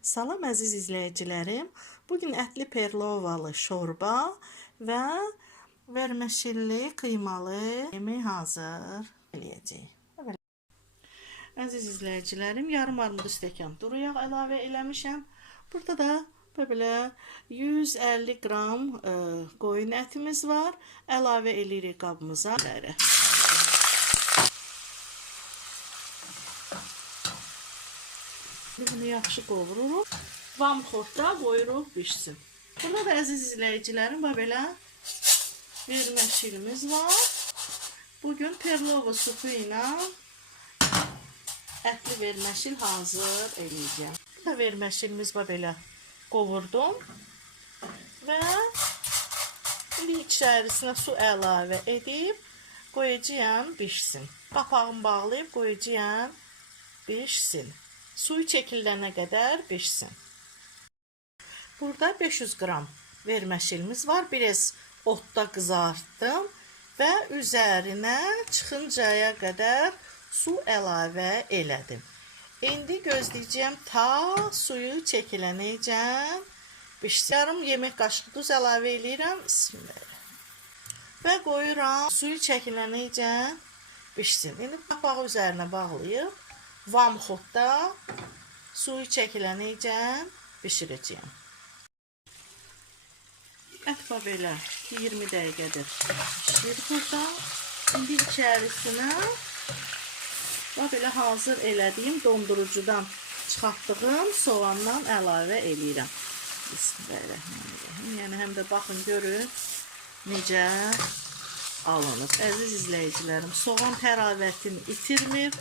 Salam əziz izləyicilərim. Bu gün ətli perlovalı şorba və verməşilli qıymalı yemək hazır eləyəcəyik. Əziz izləyicilərim, yarım armud stəkan duru yağ əlavə eləmişəm. Burada da belə 150 qram ə, qoyun ətimiz var. Əlavə eləyirik qabımıza. Bunu yaxşı qovururuq. Vamxotda qoyuruq bişsin. Burada da əziz izləyicilərim, bax belə verməşilimiz var. Bugün perlova supu ilə ətli verməşil hazır eləyəcəm. Bu da verməşilimiz bax belə qovurdum. Və indi içərisinə su əlavə edib qoyacağam bişsin. Qapağını bağlayıb qoyacağam bişsin. Suyu çəkilənə qədər bişsin. Burada 500 qram verməşilimiz var. Biraz otda qızartdım və üzərinə çıxıncaya qədər su əlavə elədim. İndi gözləyəcəm ta suyu çəkilənəcən bişsin. Yarım yemək qaşığı duz əlavə eləyirəm. Bismillah. Və suyu çəkilənəcən bişsin. İndi qapağı üzərinə bağlayıb vamxotda suyu çəkilənəcən bişirəcəyəm. Ət bax belə 20 dəqiqədir pişir burada. İndi içərisinə bax belə hazır elədiyim dondurucudan çıxartdığım soğandan əlavə eləyirəm. Bismillahirrahmanirrahim. Yəni həm də baxın görün necə alınır. Əziz izləyicilərim, soğan təravətini itirmir.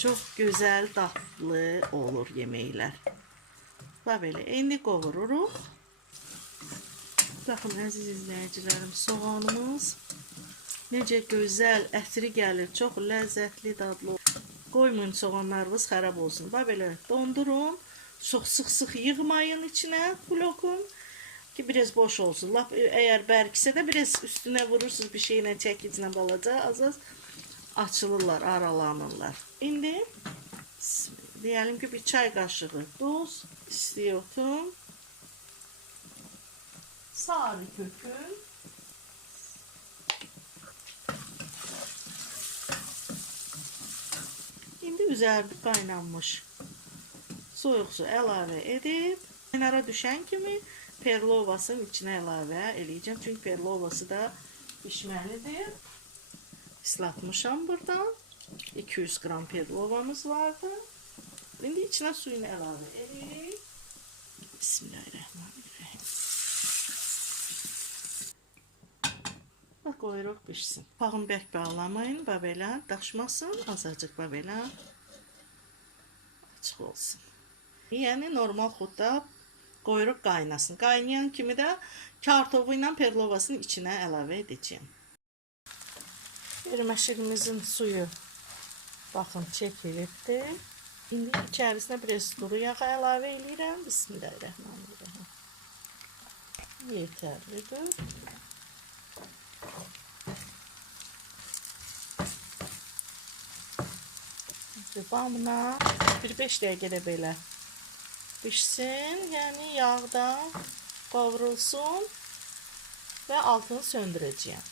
Çok güzel tatlı olur yeməklər. Və belə indi qovururuq. Baxın əziz soğanımız necə gözəl ətri gəlir, çox ləzzətli, dadlı. Qoymayın soğanlarınız xarab olsun. Və belə dondurun. Çox sıx-sıx yığmayın içinə blokun ki biraz boş olsun. Lap eğer bərksə də biraz üstünə vurursunuz bir şeylə çəkicinə balaca az-az açılırlar, aralanırlar. İndi diyelim ki bir çay kaşığı tuz istiyorum. Sarı kökün. Şimdi üzerinde kaynanmış soyuq su əlavə edib qaynara düşən kimi perlovasının içinə əlavə eləyəcəm. Çünki perlovası da pişməlidir. Islatmışam buradan. 200 gram perlovamız vardı. Şimdi içine suyunu əlavə edirik. Bismillahirrahmanirrahim. Bax qoyuruq pişsin. Pağın bərk bağlamayın, bax belə daşmasın, azacıq bax belə açıq olsun. Yəni normal xudda qoyuruq qaynasın. Qaynayan kimi də kartofu ilə perlovasının içinə əlavə edəcəyim. Erməşirimizin suyu baxın çəkilibdir. İndi içərisinə biraz duru yağ əlavə edirəm. Bismillahirrahmanirrahim. Yetərlidir. Bamına bir 5 dəqiqədə belə pişsin. Yəni yağda qavrulsun və altını söndürəcəyəm.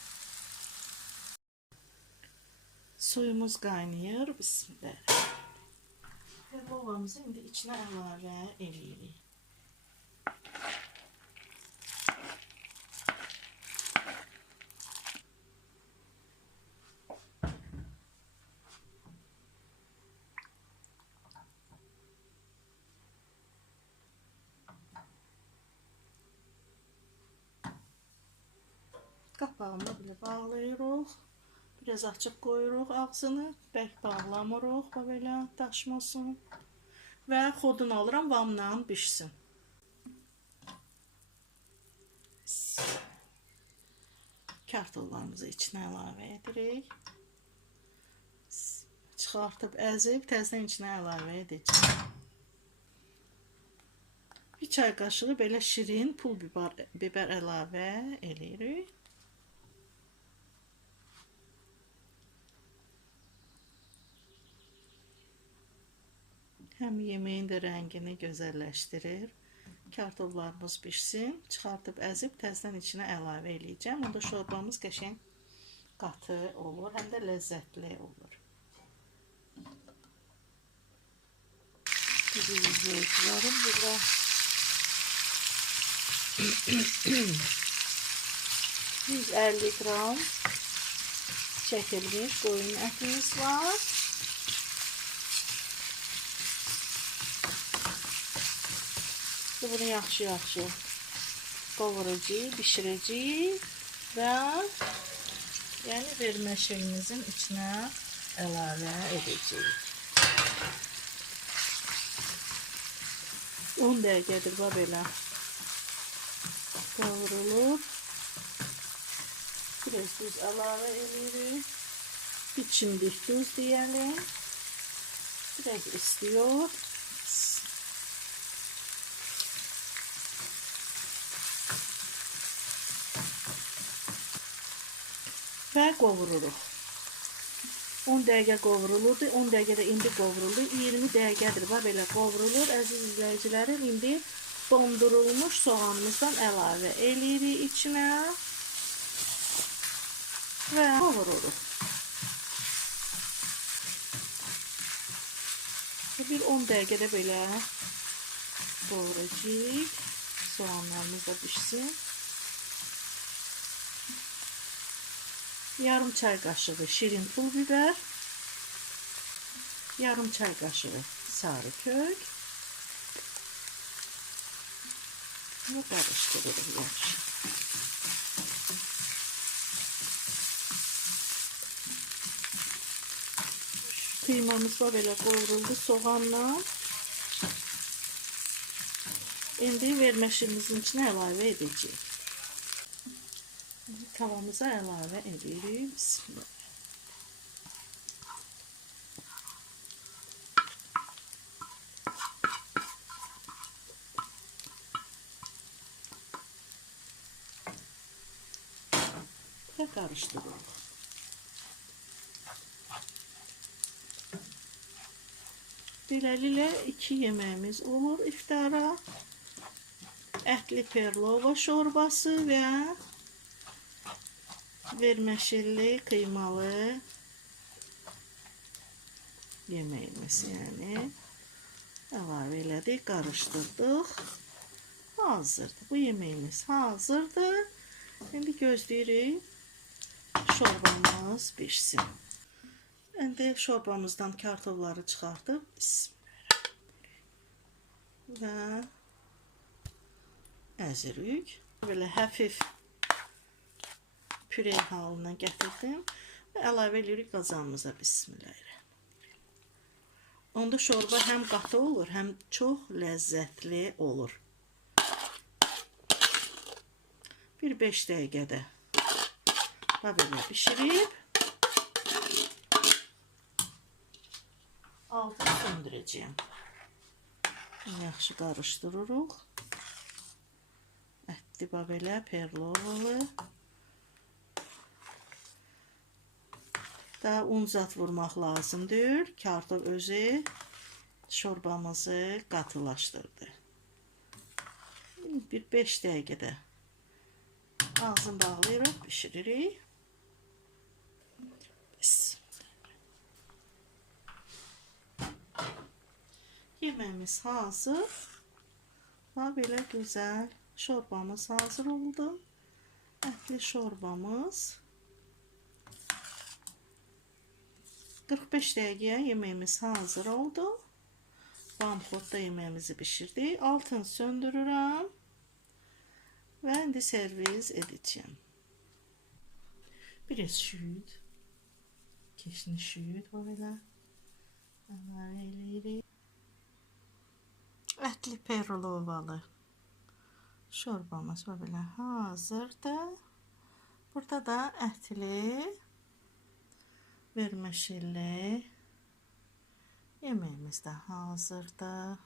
Suyumuz kaynıyor. Bismillah. Helvamızı indi içine əlavə eləyirik. Qapağını belə bağlayırıq. Biraz açıq qoyuruq ağzını, bərk bağlamırıq, belə daşmasın. Və xodun alıram, vamla bişsin. Kartollarımızı içinə əlavə edirik. Çıxartıb əzib təzədən içinə əlavə edəcəm. Bir çay qaşığı belə şirin pul biber, biber əlavə eləyirik. Hem yemeğin de rəngini gözəlləşdirir. Kartoflarımız pişsin. Çıxartıb əzib təzədən içinə əlavə eləyəcəm. Onda şorbamız qəşəng qatı olur, həm də ləzzətli olur. Bizim izləyicilərim burada 150 gram çəkilmiş qoyun ətimiz var. Şimdi bunu yaxşı-yaxşı qovuracağıq, bişirəcəyik və yəni vermə şeyimizin içinə əlavə edəcəyik. 10 dəqiqədir bax belə qovurulur. Biraz tuz əlavə edirik. Bir çimdik tuz diyelim. Biraz istiyor. Və qovururuq. 10 dəqiqə qovurulurdu. 10 dəqiqədə indi qovuruldu. 20 dəqiqədir bax belə qovurulur. Əziz izləyicilərim, indi dondurulmuş soğanımızdan əlavə eləyirik içinə və qovururuq. Bir 10 dəqiqədə belə qovuracağıq. Soğanlarımız da pişsin. Yarım çay kaşığı şirin pul biber. Yarım çay kaşığı sarı kök. Ve karıştırırız yaxşı. Kıymamız da böyle qovruldu soğanla. İndi verməşimizin içine əlavə edəcəyik. Tavamıza əlavə edirik. Bismillah. Və qarışdırırıq. Beləliklə iki yeməyimiz olur iftara. Ətli perlova şorbası və verməşilli kıymalı yemeğimiz yani əlavə elədik, qarışdırdıq. Hazırdır. Bu yemeğimiz hazırdır. İndi gözləyirik şorbamız pişsin. İndi şorbamızdan kartofları çıxartıb və əzirik. Belə həfif püre halına gətirdim və əlavə edirik qazanımıza. Onda şorba həm qatı olur, həm çox ləzzətli olur. Bir 5 dəqiqədə da belə bişirib altını söndürəcəyəm. Yaxşı qarışdırırıq. Ətli belə perlovalı. Daha un zat vurmaq lazımdır. Kartof özü şorbamızı qatılaşdırdı. Bir 5 dəqiqədə ağzını bağlayırıq, bişiririk. Yeməğimiz hazır. Və belə gözəl şorbamız hazır oldu. Ətli şorbamız 45 dəqiqəyə yeməyimiz hazır oldu. Bamxodda yeməyimizi bişirdik. Altını söndürürəm. Və indi servis edəcəm. Biraz o belə. Əlavə eləyirik. Ətli perlovalı şorbamız belə hazırdır. Burada da ətli verməşilli yeməyimiz də hazırdır.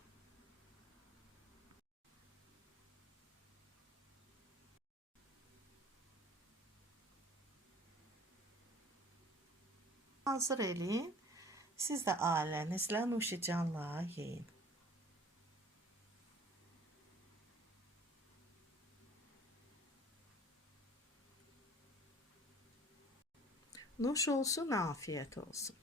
Hazır eləyim. Siz də ailənizlə nuşicanla yeyin. Nuş olsun, afiyet olsun.